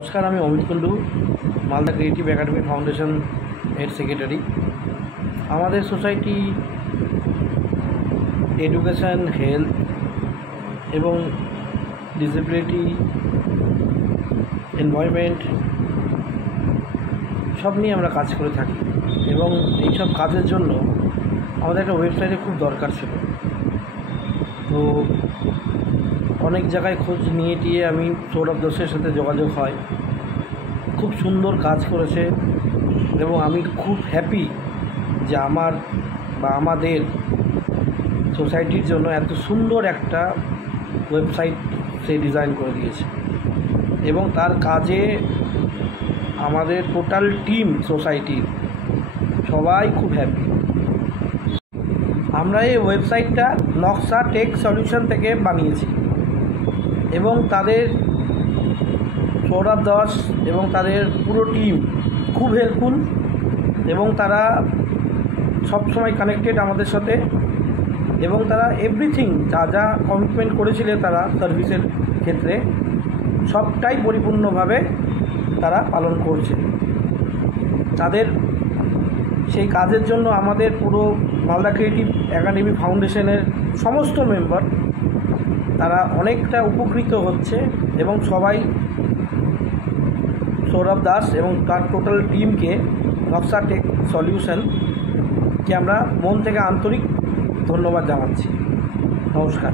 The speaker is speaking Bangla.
নমস্কার, আমি Amit Kundu, Malda creative academy foundation এর সেক্রেটারি। আমাদের সোসাইটি এডুকেশন, হেলথ এবং ডিসেবিলিটি, এনভায়রনমেন্ট সব নিয়ে আমরা কাজ করে থাকি এবং এইসব কাজের জন্য আমাদের একটা ওয়েবসাইটে খুব দরকার ছিল। তো অনেক জায়গায় খোঁজ নিয়ে টিয়ে আমি সৌরভ দাসের সাথে যোগাযোগ হয়। খুব সুন্দর কাজ করেছে এবং আমি খুব হ্যাপি যে আমাদের সোসাইটির জন্য এত সুন্দর একটা ওয়েবসাইট সে ডিজাইন করে দিয়েছে এবং তার কাজে আমাদের টোটাল টিম সোসাইটির সবাই খুব হ্যাপি। আমরা এই ওয়েবসাইটটা নকশা টেক সলিউশন থেকে বানিয়েছি এবং তাদের সৌরভ দাস এবং তাদের পুরো টিম খুব হেল্পফুল এবং তারা সবসময় কানেক্টেড আমাদের সাথে এবং তারা এভরিথিং যা যা কমিটমেন্ট করেছিলেন তারা সার্ভিসের ক্ষেত্রে সবটাই পরিপূর্ণভাবে তারা পালন করছে। তাদের সেই কাজের জন্য আমাদের পুরো মালদা ক্রিয়েটিভ একাডেমি ফাউন্ডেশনের সমস্ত মেম্বার তারা অনেকটা উপকৃত হচ্ছে এবং সবাই সৌরভ দাস এবং তার টোটাল টিমকে নকশা টেক সলিউশনকে আমরা মন থেকে আন্তরিক ধন্যবাদ জানাচ্ছি। নমস্কার।